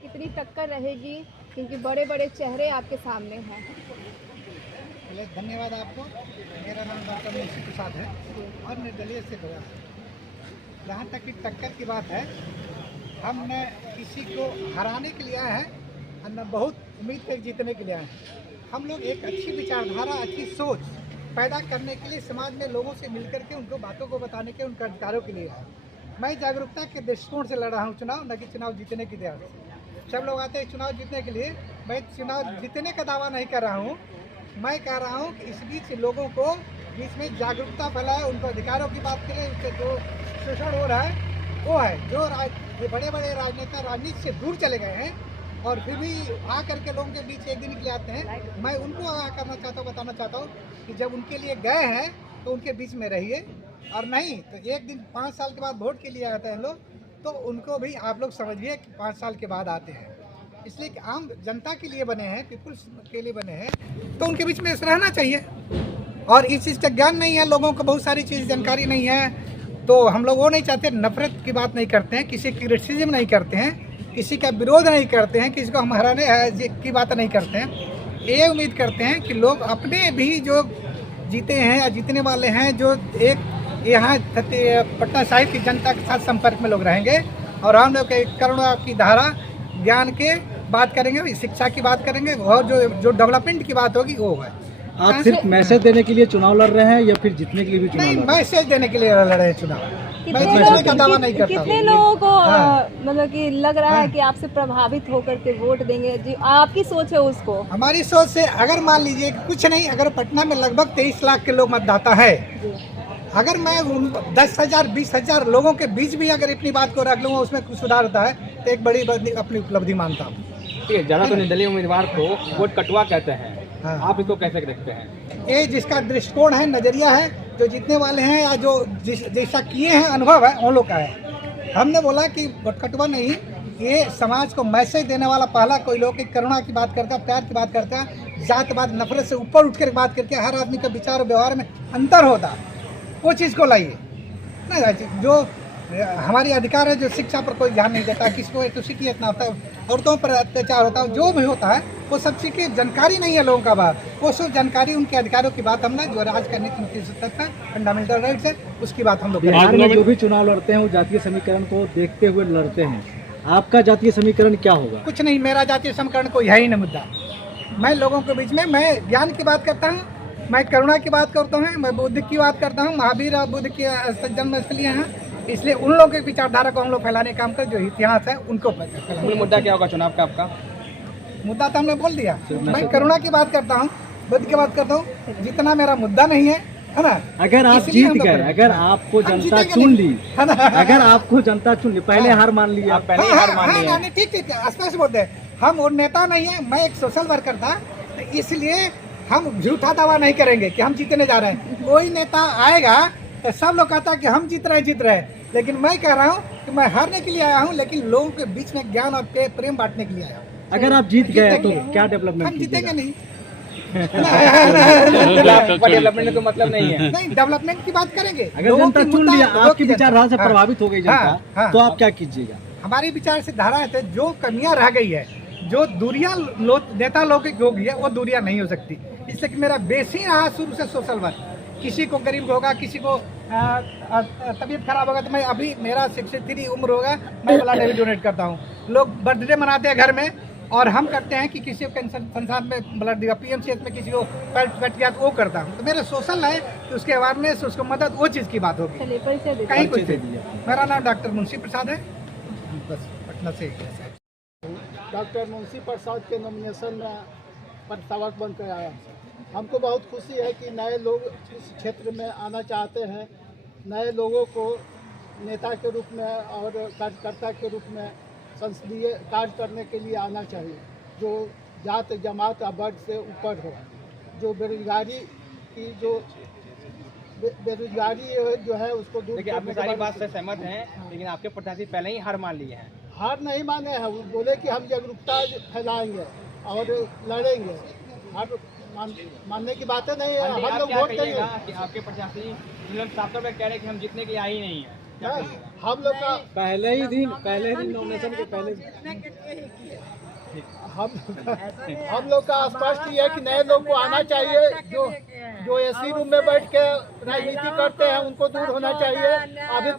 कितनी टक्कर रहेगी, क्योंकि बड़े बड़े चेहरे आपके सामने हैं। पहले धन्यवाद आपको। मेरा नाम डॉक्टर मुंशी प्रसाद है और निर्दलीय से जुड़ा है। जहाँ तक कि टक्कर की बात है, हम न किसी को हराने के लिए आए हैं और न बहुत उम्मीद कर जीतने के लिए आए हैं। हम लोग एक अच्छी विचारधारा, अच्छी सोच पैदा करने के लिए समाज में लोगों से मिलकर के उनको बातों को बताने के, उनके अधिकारों के लिए आए। मैं जागरूकता के दृष्टिकोण से लड़ रहा हूँ चुनाव, न कि चुनाव जीतने की ध्यान से। सब लोग आते हैं चुनाव जीतने के लिए। मैं चुनाव जीतने का दावा नहीं कर रहा हूँ। मैं कह रहा हूँ कि इस बीच लोगों को बीच में जागरूकता फैलाए, उनको अधिकारों की बात करें। उससे जो शोषण हो रहा है वो है, जो ये बड़े बड़े राजनेता राजनीति से दूर चले गए हैं और फिर भी आ करके लोगों के बीच एक दिन के लिए आते हैं। मैं उनको आगाह करना चाहता हूँ, बताना चाहता हूँ कि जब उनके लिए गए हैं तो उनके बीच में रहिए, और नहीं तो एक दिन 5 साल के बाद वोट के लिए आते हैं लोग, तो उनको भी आप लोग समझिए कि 5 साल के बाद आते हैं। इसलिए कि आम जनता के लिए बने हैं, पीपुल्स के लिए बने हैं, तो उनके बीच में रहना चाहिए। और इस चीज़ का ज्ञान नहीं है लोगों को, बहुत सारी चीज़ जानकारी नहीं है, तो हम लोग वो नहीं चाहते। नफरत की बात नहीं करते हैं, किसी की क्रिटिसिज्म नहीं करते हैं, किसी का विरोध नहीं करते हैं, किसी को हम हराने की बात नहीं करते हैं। ये उम्मीद करते हैं कि लोग अपने भी जो जीते हैं या जीतने वाले हैं, जो एक यहाँ पटना साहिब की जनता के साथ संपर्क में लोग रहेंगे, और हम लोग करुणा की धारा, ज्ञान के बात करेंगे, शिक्षा की बात करेंगे, और जो डेवलपमेंट की बात होगी वो होगा। आप सिर्फ मैसेज देने के लिए चुनाव लड़ रहे हैं या फिर जीतने के लिए भी चुनाव लड़ रहे हैं? मैसेज देने के लिए लड़ रहे हैं चुनाव। मैं जीतने का दावा नहीं करता। कितने लोगों को मतलब कि लग रहा है कि आपसे प्रभावित होकर के वोट देंगे? जी, आपकी सोच है उसको। हमारी सोच से अगर मान लीजिए कि कुछ नहीं, अगर पटना में लगभग 23 लाख के लोग मतदाता है, अगर मैं 10,000 20,000 लोगों के बीच भी अगर अपनी बात को रख लूँगा, उसमें कुछ सुधार होता है, तो एक बड़ी अपनी उपलब्धि मानता हूँ। ठीक है, ज़्यादा तो निर्दलीय उम्मीदवार को वोट कटवा कहते हैं। हाँ। आप इसको कैसे देखते हैं? ये जिसका दृष्टिकोण है, नजरिया है, जो जीतने वाले हैं या जो जैसा किए हैं, अनुभव है, उन लोग का है। हमने बोला कि वोट कटवा नहीं, ये समाज को मैसेज देने वाला पहला कोई लोग करुणा की बात करता है, प्यार की बात करता है, जातपात नफरत से ऊपर उठ कर बात करके हर आदमी का विचार और व्यवहार में अंतर होता, वो चीज़ को लाइए ना। जो हमारी अधिकार है, जो शिक्षा पर कोई ध्यान नहीं देता, किसी को एट्रोसिटी इतना होता है, औरतों पर अत्याचार होता है, जो भी होता है वो सब चीज़ की जानकारी नहीं है लोगों का बात। वो सब जानकारी, उनके अधिकारों की बात हमने, जो राज करने की उनकी सत्ता है, फंडामेंटल राइट्स है, उसकी बात हम लोग। बिहार में जो भी चुनाव लड़ते हैं वो जातीय समीकरण को देखते हुए लड़ते हैं। आपका जातीय समीकरण क्या होगा? कुछ नहीं, मेरा जातीय समीकरण कोई है ही नहीं मुद्दा। मैं लोगों के बीच में, मैं ज्ञान की बात करता हूँ, मैं करुणा की बात करता हूँ, मैं बुद्ध की बात करता हूँ। महावीर और बुद्ध की जन्मस्थलियाँ हैं, इसलिए उन लोगों की विचारधारा को हम लोग फैलाने का काम कर, जो इतिहास है उनको फैलाने। मुद्दा क्या होगा चुनाव का आपका? मुद्दा तो हमने बोल दिया। मैं करुणा की बात करता हूँ, बुद्ध की बात करता हूँ, जितना मेरा मुद्दा नहीं है ना। अगर आप जीत गए, अगर आपको जनता चुन ली, अगर आपको जनता चुन ली, पहले हार मान लिया, आप पहले हार मान लिया। ठीक ठीक, स्पष्ट बोलते हैं। हम और नेता नहीं है, मैं एक सोशल वर्कर था, तो इसलिए हम झूठा दावा नहीं करेंगे कि हम जीतने जा रहे हैं। कोई नेता आएगा तो सब लोग कहता है कि हम जीत रहे हैं, लेकिन मैं कह रहा हूँ कि मैं हारने के लिए आया हूँ, लेकिन लोगों के बीच में ज्ञान और प्रेम बांटने के लिए आया हूँ। अगर आप जीत गए तो क्या डेवलपमेंट? हम जीतेंगे नहीं। डेवलपमेंट तो मतलब नहीं है। नहीं, डेवलपमेंट की बात करेंगे। अगर जनता चुन लिया, आपकी विचारधारा से प्रभावित हो गई जनता, तो आप क्या कीजिएगा? हमारी विचार से धारा है, जो कमियां रह गई है, जो दूरियां नेता लोग की होगी है, वो दूरियां नहीं हो सकती। इसलिए कि मेरा बेसी रहा शुरू से सोशल वर्क। किसी को गरीब होगा, किसी को तबीयत खराब होगा, तो मैं अभी मेरा 63 उम्र होगा, मैं ब्लड भी डोनेट करता हूँ। लोग बर्थडे मनाते हैं घर में, और हम करते हैं कि किसी को संसार में ब्लड दिया, PMCH में किसी को कट गया तो वो करता हूँ। तो मेरा सोशल है, तो उसके अवेयरनेस, उसको मदद, वो चीज़ की बात होगी, कहीं कुछ दे दिया। मेरा नाम डॉक्टर मुंशी प्रसाद है, बस पटना से। डॉक्टर मुंशी प्रसाद के नॉमिनेशन में प्रस्तावक बनकर आया। हमको बहुत खुशी है कि नए लोग इस क्षेत्र में आना चाहते हैं। नए लोगों को नेता के रूप में और कार्यकर्ता के रूप में संसदीय कार्य करने के लिए आना चाहिए, जो जात जमात या वर्ग से ऊपर हो। जो बेरोजगारी की बेरोजगारी जो है उसको दूर देखिए, आपने सारी बात से सहमत हैं, लेकिन आपके प्रत्याशी पहले ही हार मान लिए हैं। हार नहीं माने हैं, वो बोले कि हम जागरूकता फैलाएंगे और लड़ेंगे। हार मानने की बातें नहीं है। हम लोग वोट देंगे। कि आपके प्रत्याशी साफ तौर पर कह रहे हैं कि हम जीतने के लिए आए ही नहीं है। हम लोग का पहले ही दिन नॉमिनेशन के पहले हम लोग का स्पष्ट ये है कि नए लोग को आना चाहिए, जो एसी रूम में बैठ के राजनीति करते हैं उनको दूर होना चाहिए। अभी तक